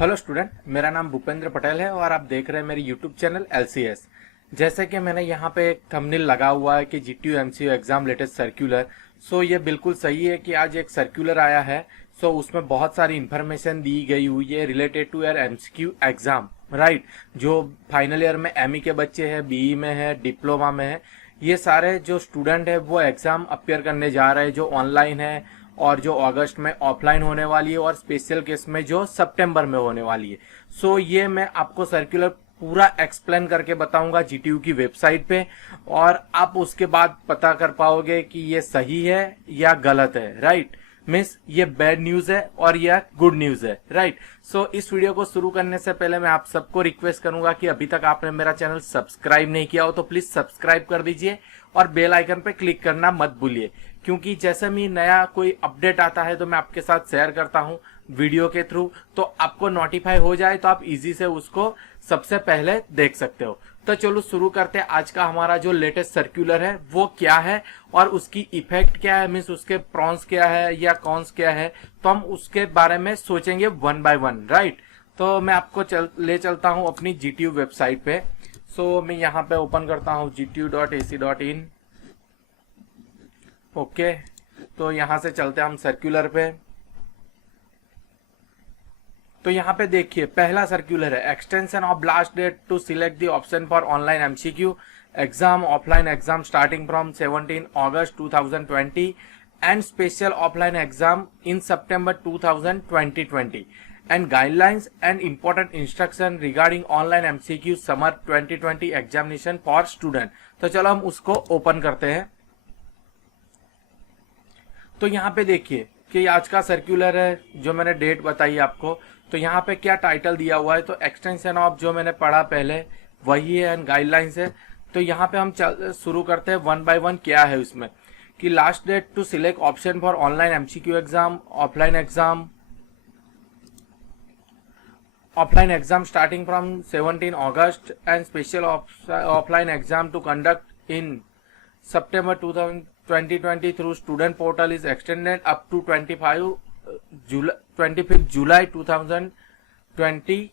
Hello student, मेरा नाम भूपेंद्र पटेल है और आप देख रहे हैं मेरी यूट्यूब चैनल LCS। जैसे कि मैंने यहाँ पे एक थंबनेल लगा हुआ है कि GTU MCU exam latest circular. So ये बिल्कुल सही है कि आज एक सर्कुलर आया है। सो उसमें बहुत सारी इन्फॉर्मेशन दी गई हुई है related to your MCQ exam, right. जो फाइनल ईयर में ME के बच्चे हैं, BE में है, डिप्लोमा में है, ये सारे जो स्टूडेंट है वो एग्जाम अपियर करने जा रहे हैं, जो ऑनलाइन है और जो अगस्त में ऑफलाइन होने वाली है और स्पेशल केस में जो सितंबर में होने वाली है। सो ये मैं आपको सर्कुलर पूरा एक्सप्लेन करके बताऊंगा GTU की वेबसाइट पे, और आप उसके बाद पता कर पाओगे कि ये सही है या गलत है, राइट। मीन्स ये बैड न्यूज है और यह गुड न्यूज है, राइट। सो इस वीडियो को शुरू करने से पहले मैं आप सबको रिक्वेस्ट करूंगा कि अभी तक आपने मेरा चैनल सब्सक्राइब नहीं किया हो तो प्लीज सब्सक्राइब कर दीजिए और बेल आइकन पे क्लिक करना मत भूलिए, क्योंकि जैसे भी नया कोई अपडेट आता है तो मैं आपके साथ शेयर करता हूं वीडियो के थ्रू, तो आपको नोटिफाई हो जाए तो आप इजी से उसको सबसे पहले देख सकते हो। तो चलो शुरू करते हैं। आज का हमारा जो लेटेस्ट सर्कुलर है वो क्या है और उसकी इफेक्ट क्या है, मीन्स उसके प्रॉन्स क्या है या कॉन्स क्या है, तो हम उसके बारे में सोचेंगे वन बाय वन, राइट। तो मैं आपको ले चलता हूं अपनी GTU वेबसाइट पे। सो मैं यहाँ पे ओपन करता हूँ gtu.ac.in। ओके, तो यहां से चलते हैं हम सर्कुलर पे। तो यहाँ पे देखिए पहला सर्कुलर है, extension of last date to select the option for online MCQ exam, offline exam starting from 17 August 2020 and special offline exam in September 2020 and guidelines and important instruction regarding online MCQ summer 2020 examination for student. तो चलो हम उसको open करते हैं। तो यहाँ पे देखिए कि आज का सर्कुलर है, जो मैंने डेट बताई आपको। तो यहाँ पे क्या टाइटल दिया हुआ है, तो एक्सटेंशन ऑफ जो मैंने पढ़ा पहले वही है एंड गाइडलाइंस है। तो यहाँ पे हम शुरू करते हैं वन बाय वन। क्या है उसमें कि last date to select option for online MCQ exam, offline exam starting from 17 August and special offline exam to conduct in September 2020 through student portal is extended up to 25th July 2020.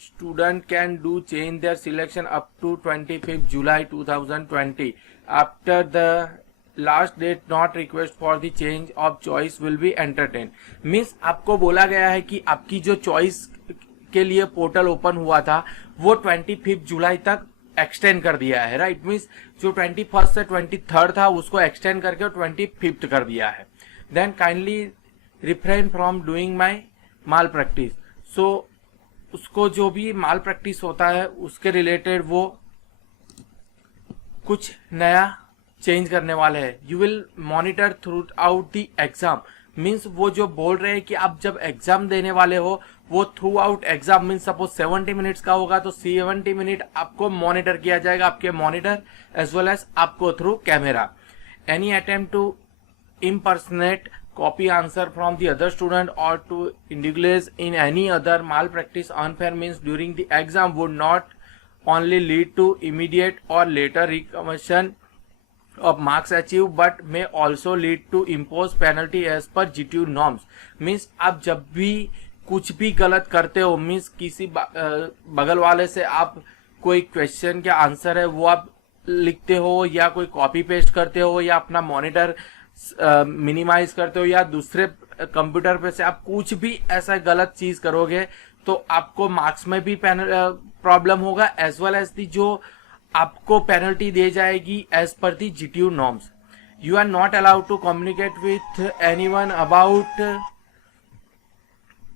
Student can do change their selection up to 25th July 2020. After the last date, not request for the change of choice will be entertained. Means आपको बोला गया है कि आपकी जो choice के लिए portal open हुआ था वो 25 जुलाई तक एक्सटेंड कर दिया है, राइट। मीन्स जो 21 से 23 था उसको एक्सटेंड करके 25 कर दिया है। Then kindly refrain from doing my malpractice. So उसको जो भी माल प्रैक्टिस होता है उसके रिलेटेड वो कुछ नया चेंज करने वाले हैं। You will monitor through out the exam. Means वो जो बोल रहे हैं कि आप जब एग्जाम देने वाले हो वो through out exam, means suppose 70 minutes का होगा तो 70 मिनट आपको मॉनिटर किया जाएगा, आपके मॉनिटर एज वेल एज आपको through camera. Any attempt to impersonate, copy answer from the other student or to indulge in any other malpractice unfair means during the exam would not only lead to immediate or later recognition of marks achieved but may also lead to impose penalty as per GTU norms। Means आप जब भी कुछ भी गलत करते हो, means किसी बगल वाले से आप कोई क्वेश्चन के आंसर है वो आप लिखते हो या कोई कॉपी पेस्ट करते हो या अपना मॉनिटर मिनिमाइज करते हो या दूसरे कंप्यूटर पे से आप कुछ भी ऐसा गलत चीज करोगे तो आपको मार्क्स में भी प्रॉब्लम होगा एज वेल एज दी जो आपको पेनल्टी दी जाएगी as per the GTU norms. You are not allowed to communicate with anyone about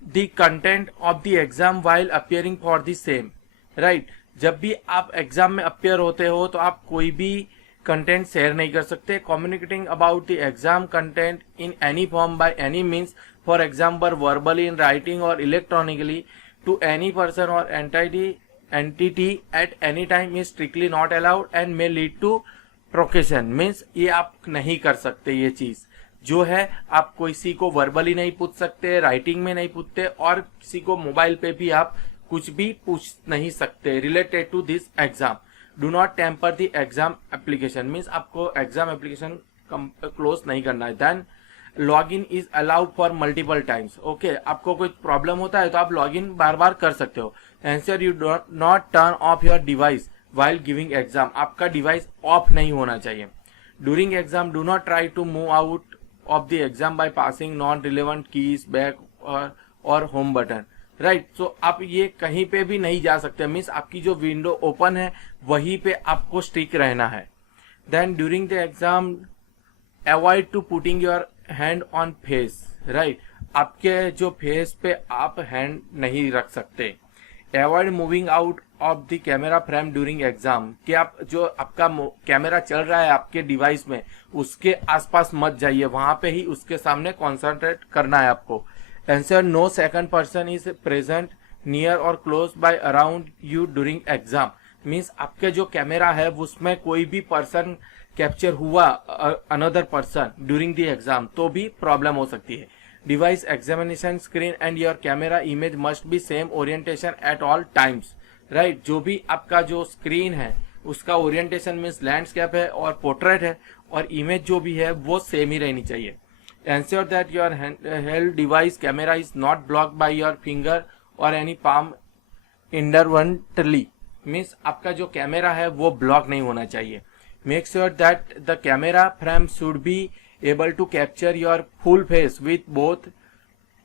the content of the exam while appearing for the same, right. जब भी आप exam में appear होते हो तो आप कोई भी कंटेंट शेयर नहीं कर सकते। Communicating about the exam content in any form by any means, for example verbally, in writing और इलेक्ट्रॉनिकली, टू एनी पर्सन और entity at any time is strictly not allowed and may lead to prosecution. Means ये आप नहीं कर सकते, ये चीज जो है आप किसी को वर्बली नहीं पूछ सकते, राइटिंग में नहीं पूछते और किसी को मोबाइल पे भी आप कुछ भी पूछ नहीं सकते related to this exam. Do not tamper the exam application, means आपको एग्जाम एप्लीकेशन क्लोज नहीं करना है। Then log in is allowed for multiple times. Okay, आपको कोई प्रॉब्लम होता है तो आप लॉग इन बार बार कर सकते हो। Answer, you do not turn off your device while giving exam. आपका डिवाइस ऑफ नहीं होना चाहिए। During exam do not try to move out of the exam by passing non relevant keys back और home button. Right, so आप ये कहीं पे भी नहीं जा सकते। मीन्स आपकी जो विंडो ओपन है वहीं पे आपको स्टिक रहना है। Then during the exam avoid to putting your hand on face. Right, आपके जो फेस पे आप हैंड नहीं रख सकते। Avoid moving out of the camera frame during exam, कि आप जो आपका कैमरा चल रहा है आपके डिवाइस में उसके आसपास मत जाइए, वहां पे ही उसके सामने कॉन्सेंट्रेट करना है आपको। Answer, no second person is present near और close by around you during exam. Means आपके जो कैमरा है उसमें कोई भी पर्सन कैप्चर हुआ another person during the exam तो भी प्रॉब्लम हो सकती है। Device examination screen and your camera image must be same orientation at all times. Right, जो भी आपका जो स्क्रीन है उसका ओरिएंटेशन मीन्स लैंडस्केप है और पोर्ट्रेट है, और इमेज जो भी है वो सेम ही रहनी चाहिए। Ensure that your held device camera is not blocked by your finger or any palm inadvertently। Means आपका जो कैमरा है वो ब्लॉक नहीं होना चाहिए। Make sure that the camera frame should be able to capture your full face with both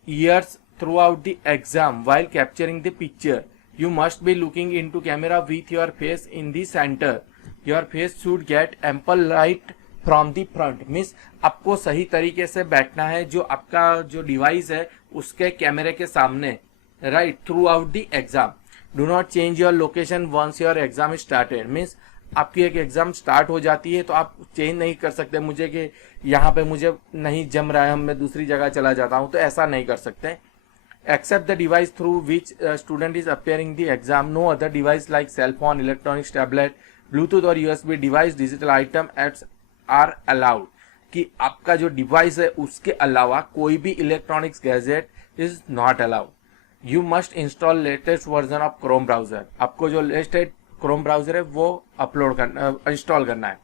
ears throughout the exam while capturing the picture. You must be looking into camera with your face in the center. Your face should get ample light from the front. Means आपको सही तरीके से बैठना है जो आपका जो device है उसके कैमरे के सामने। Right, throughout the exam. Do not change your location once your exam started. Means आपकी एक एग्जाम स्टार्ट हो जाती है तो आप चेंज नहीं कर सकते मुझे कि यहाँ पे मुझे नहीं जम रहा है, मैं दूसरी जगह चला जाता हूँ, तो ऐसा नहीं कर सकते। Except the device through which student is appearing the exam, no other device like cell phone, electronics, tablet, Bluetooth और USB device, digital item etc are allowed. कि आपका जो डिवाइस है उसके अलावा कोई भी electronics gadget is not allowed. You must install latest version of Chrome browser. आपको जो लेटेस्ट क्रोम ब्राउजर है वो अपलोड करना, इंस्टॉल करना है।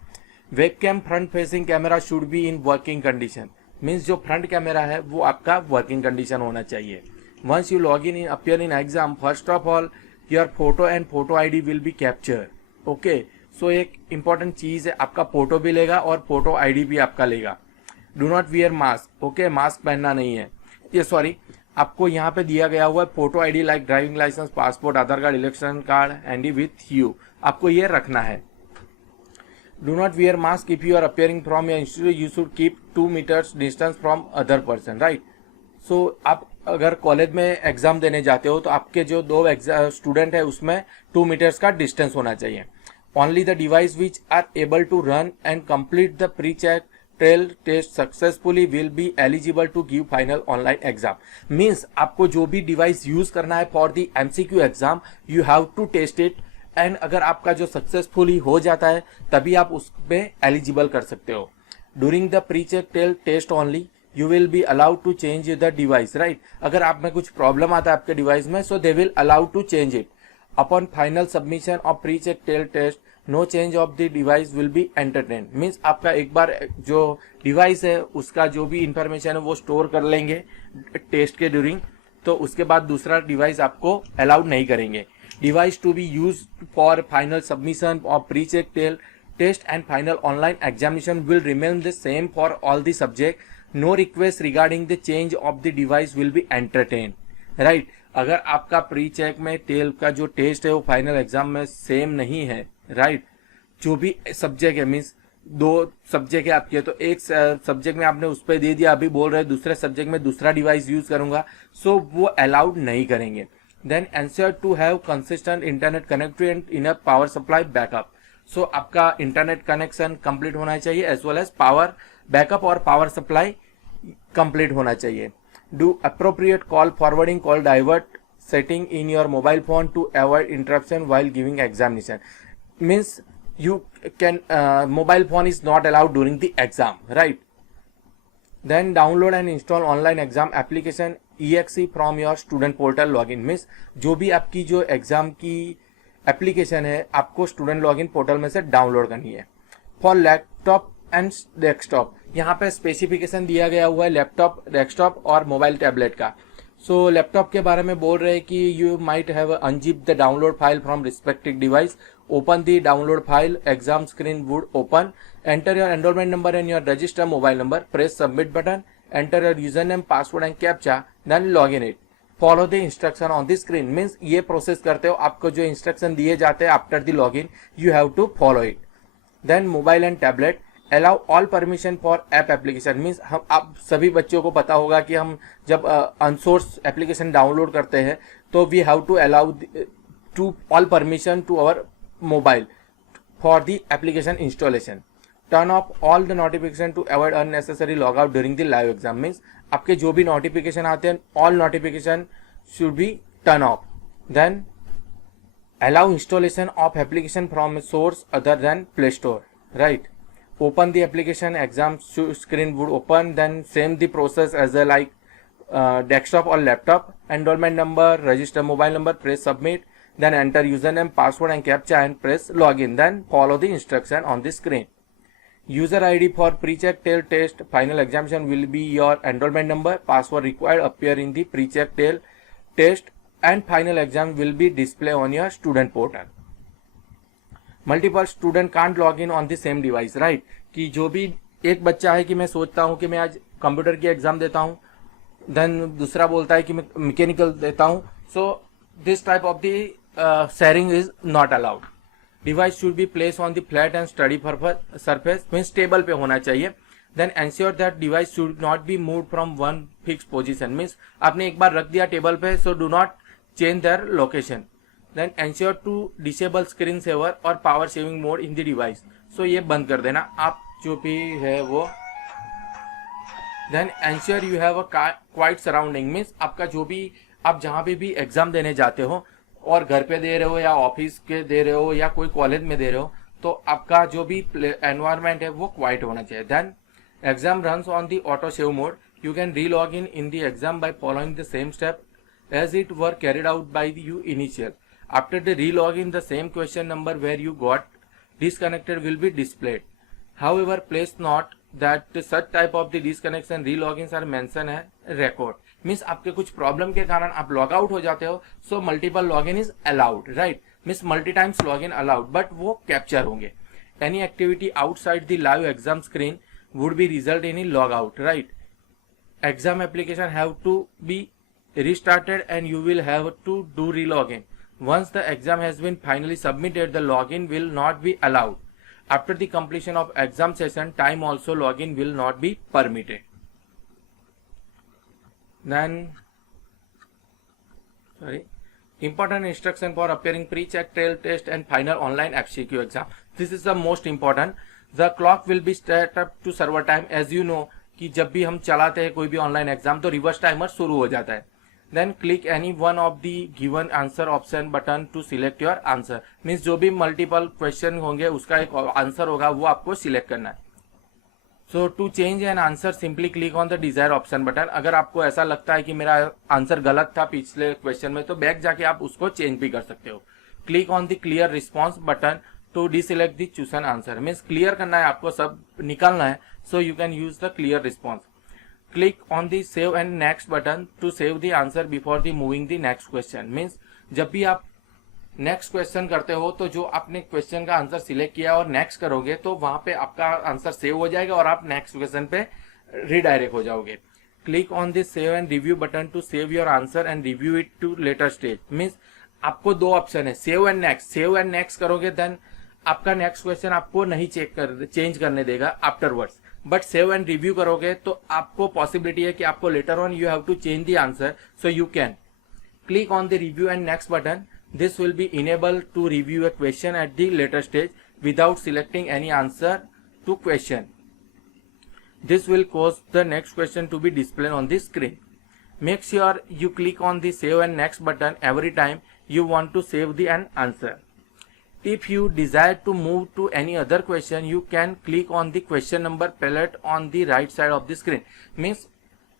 Webcam front facing camera should be in working condition. Means जो फ्रंट कैमरा है वो आपका वर्किंग कंडीशन होना चाहिए। Once you log in appear in exam, first of all your photo and photo ID will be capture. Okay, so एक important चीज है, आपका फोटो भी लेगा और फोटो आईडी भी आपका लेगा। Do not wear mask. Okay, mask पहनना नहीं है। ये सॉरी, आपको यहाँ पे दिया गया हुआ है photo ID like driving licence, passport, Aadhaar card, election card handy with you, आपको ये रखना है। Do not wear mask if you are appearing from your institute, you should keep 2 metres distance from other person. Right, so आप अगर college में exam देने जाते हो तो आपके जो 2 स्टूडेंट है उसमें 2 मीटर्स का डिस्टेंस होना चाहिए। Only the device which are able to run and complete the pre-check trail test successfully will be eligible to give final online exam। Means आपको जो भी डिवाइस यूज करना है for the MCQ exam, you have to test it, and अगर आपका जो successfully हो जाता है तभी आप उस पे एलिजिबल कर सकते हो। During the pre-check trail test only you will be allowed to change the device। Right, अगर आप में कुछ प्रॉब्लम आता है आपके डिवाइस में, so they will allow to change it। Upon final submission of pre-check tail test, no change of the device will be entertained। Means आपका एक बार जो डिवाइस है उसका जो भी इंफॉर्मेशन है वो स्टोर कर लेंगे टेस्ट के ड्यूरिंग, तो उसके बाद दूसरा डिवाइस आपको अलाउड नहीं करेंगे। Device to be use for final submission of pre check tell test and final online examination will remain the same for all the subject. No request regarding the change of the device will be entertain. Right, अगर आपका pre check में tell का जो test है वो final exam में same नहीं है, राइट, जो भी सब्जेक्ट है, मीन्स 2 सब्जेक्ट है आपके, तो एक सब्जेक्ट में आपने उस पर दे दिया, अभी बोल रहे दूसरे सब्जेक्ट में दूसरा डिवाइस यूज करूंगा, सो वो अलाउड नहीं करेंगे। Then ensure to have consistent internet connectivity and enough power supply backup. So आपका इंटरनेट कनेक्शन कंप्लीट होना चाहिए as well as power backup और पावर सप्लाई कंप्लीट होना चाहिए। Do appropriate call forwarding, call divert setting in your mobile phone to avoid interruption while giving examination। Means you can mobile phone is not allowed during the exam, right? Then download and install online exam application exe from your student portal login। Means जो भी आपकी जो exam की application है आपको student login portal में से download करनी है। For laptop and desktop. यहाँ पे स्पेसिफिकेशन दिया गया हुआ है लैपटॉप, डेस्कटॉप और मोबाइल टैबलेट का। सो लैपटॉप के बारे में बोल रहे हैं कि you might have unzip the download file from respective device, open the download file, exam screen would open, enter your enrolment number and your register mobile number, press submit button, enter your user name, password and captcha, then log in it, follow the instruction on the screen. Means ये process करते हो, आपको जो instruction दिए जाते हैं after the log in, you have to follow it. Then mobile and tablet, allow all permission for app application. Means हम, आप सभी बच्चों को पता होगा कि हम जब अनसोर्स एप्लीकेशन डाउनलोड करते हैं तो we have to allow to all permission to our mobile for the application installation. Turn off all the notification to avoid unnecessary log out during the live exam. Means आपके जो भी notification आते हैं, all notification should be turn off. Then allow installation of application from a source other than Play Store, right? Open the application, exam screen would open, then same the process as a like desktop or laptop, enrollment number, register mobile number, press submit, then enter username, password and captcha and press login, then follow the instruction on the screen. User ID for pre-check, tail test, final examination will be your enrollment number, password required appear in the pre-check, tail test and final exam will be display on your student portal. Multiple student can't log in on the same device, right? कि जो भी एक बच्चा है कि मैं सोचता हूँ कि मैं आज कंप्यूटर की एग्जाम देता हूँ, देन दूसरा बोलता है कि मैं मैकेनिकल देता हूँ, so this type of the sharing is not allowed. Device should be place on the flat and study surface, means table पे होना चाहिए। Then ensure that device should not be move from one fix position. Means आपने एक बार रख दिया table पे, so do not change their location. Then ensure to disable screen saver or power saving mode in the device. So ये बंद कर देना आप जो भी है वो। Then ensure you have a quiet surrounding, means आपका जो भी आप जहाँ पे भी एग्जाम देने जाते हो और घर पे दे रहे हो या ऑफिस के दे रहे हो या कोई कॉलेज में दे रहे हो, तो आपका जो भी एनवायरमेंट है वो क्वाइट होना चाहिए। Then exam runs on the auto save mode. You can re-log in the exam by following the same step as it were carried out by you initial. After the re-login, the same question number where you got disconnected will be displayed. However, please note that such type of the disconnection re-logins are mentioned as record. Means आपके कुछ problem के कारण आप log out हो जाते हो, so multiple login is allowed, right? Means multi times login allowed, but वो capture होंगे। Any activity outside the live exam screen would be result in a log out, right? Exam application have to be restarted and you will have to do relogin. Once the exam has been finally submitted, the login will not be allowed. After the completion of exam session, time also login will not be permitted. Then important instruction for appearing pre-check, trail test and final online FCQ exam. This is the most important. The clock will be set up to server time. As you know कि जब भी हम चलाते हैं कोई भी online exam तो reverse timer शुरू हो जाता है। Then click any one of the given answer option button to select your answer. Means जो भी मल्टीपल क्वेश्चन होंगे उसका एक आंसर होगा वो आपको सिलेक्ट करना है। So to change an answer simply click on the desire option button. अगर आपको ऐसा लगता है कि मेरा आंसर गलत था पिछले क्वेश्चन में, तो बैक जाके आप उसको चेंज भी कर सकते हो। Click on the clear response button to deselect the chosen answer. Means clear करना है, आपको सब निकालना है, so you can use the clear response. Click on the save and next button to save the answer before the moving the next question. Means जब भी आप next question करते हो तो जो आपने क्वेश्चन का आंसर सिलेक्ट किया और नेक्स्ट करोगे तो वहां पे आपका आंसर सेव हो जाएगा और आप नेक्स्ट क्वेश्चन पे रिडायरेक्ट हो जाओगे। Click on this save and review button to save your answer and review it to later stage. Means आपको दो ऑप्शन है, save and next. Save and next करोगे देन आपका नेक्स्ट क्वेश्चन आपको नहीं चेंज करने देगा afterwards, but save and review करोगे तो आपको पॉसिबिलिटी है कि आपको later on you have to change the answer, so you can click on the review and next button. This will be enable to review a question at the later stage without selecting any answer to question. This will cause the next question to be displayed on the screen. Make sure you click on the save and next button every time you want to save an answer. If you desire to move to any other question, you can click on the question number palette on the right side of the screen. Means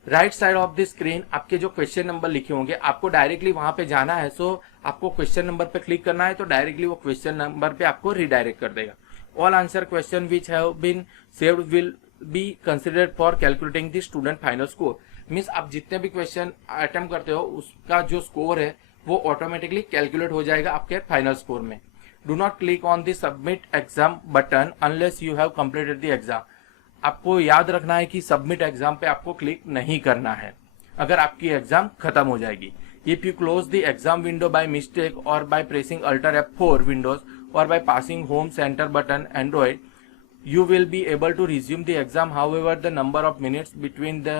right side of the screen आपके जो question number लिखे होंगे आपको directly वहां पे जाना है. सो आपको क्वेश्चन नंबर पे क्लिक करना है तो डायरेक्टली वो क्वेश्चन नंबर पे आपको रिडायरेक्ट कर देगा. All answer question which have been saved will be considered for calculating the student final score. Means आप जितने भी क्वेश्चन अटेम्प्ट करते हो उसका जो स्कोर है वो ऑटोमेटिकली कैलकुलेट हो जाएगा आपके फाइनल स्कोर में. Do not click on the submit exam button unless you have completed the exam. आपको याद रखना है कि सबमिट एग्जाम पे आपको क्लिक नहीं करना है अगर आपकी एग्जाम खत्म हो जाएगी. If you close the exam window by mistake और by pressing alter F4 windows और by passing home centre button android, you will be able to resume the exam. However, the number of minutes between the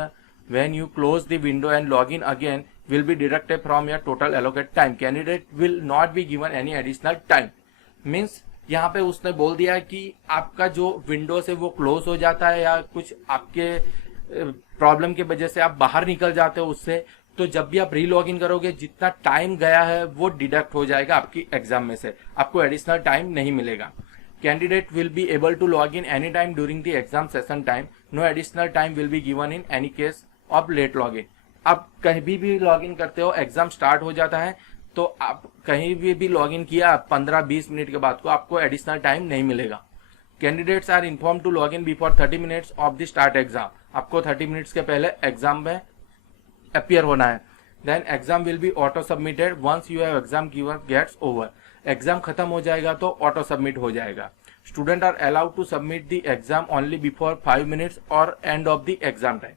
when you close the window and log in again will be deducted from your total allocated time. Candidate will not be given any additional time. Means यहाँ पे उसने बोल दिया कि आपका जो Windows है वो क्लोज हो जाता है या कुछ आपके प्रॉब्लम की वजह से आप बाहर निकल जाते हो उससे, तो जब भी आप री लॉग इन करोगे जितना टाइम गया है वो डिडक्ट हो जाएगा आपकी एग्जाम में से, आपको एडिशनल टाइम नहीं मिलेगा. Candidate will be able to log in anytime during the exam session time. No additional time will be given in any case of late login. आप कहीं भी लॉग इन करते हो, एग्जाम स्टार्ट हो जाता है तो आप कहीं भी लॉग इन किया 15-20 मिनट के बाद को आपको एडिशनल टाइम नहीं मिलेगा. Candidates are inform to log in before 30 minutes of the start exam. आपको 30 मिनट्स के पहले एग्जाम में अपियर होना है. Then exam will be auto submitted once you have exam given gets over. Exam खत्म हो जाएगा तो ऑटो सबमिट हो जाएगा. Student are allowed to submit the exam only before 5 minutes और end of the exam time.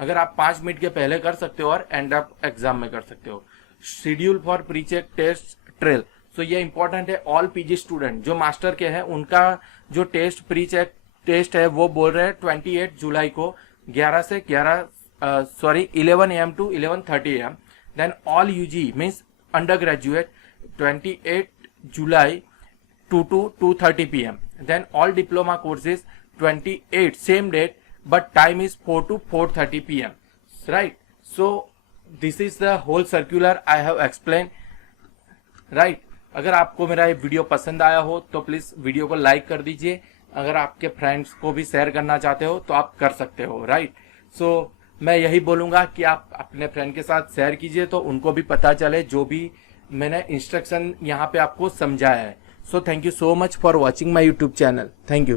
अगर आप 5 minute के पहले कर सकते हो और एंड ऑफ एग्जाम में कर सकते हो. Schedule for pre check test trail. So ये इंपॉर्टेंट है. ऑल पीजी स्टूडेंट जो मास्टर के हैं उनका जो टेस्ट प्री चेक टेस्ट है वो बोल रहे हैं 28 जुलाई को 11 AM to 11:30 AM. Then all UG means undergraduate 28 July 2 to 2:30 PM. Then all diploma courses 28 same date but time is 4 to 4:30 PM. Right. So this is the whole circular I have explained. Right. अगर आपको मेरा ये video पसंद आया हो तो please video को like कर दीजिए. अगर आपके फ्रेंड्स को भी शेयर करना चाहते हो तो आप कर सकते हो. राइट. सो मैं यही बोलूंगा कि आप अपने फ्रेंड के साथ शेयर कीजिए तो उनको भी पता चले जो भी मैंने इंस्ट्रक्शन यहाँ पे आपको समझाया है. So thank you so much for watching my YouTube channel. Thank you.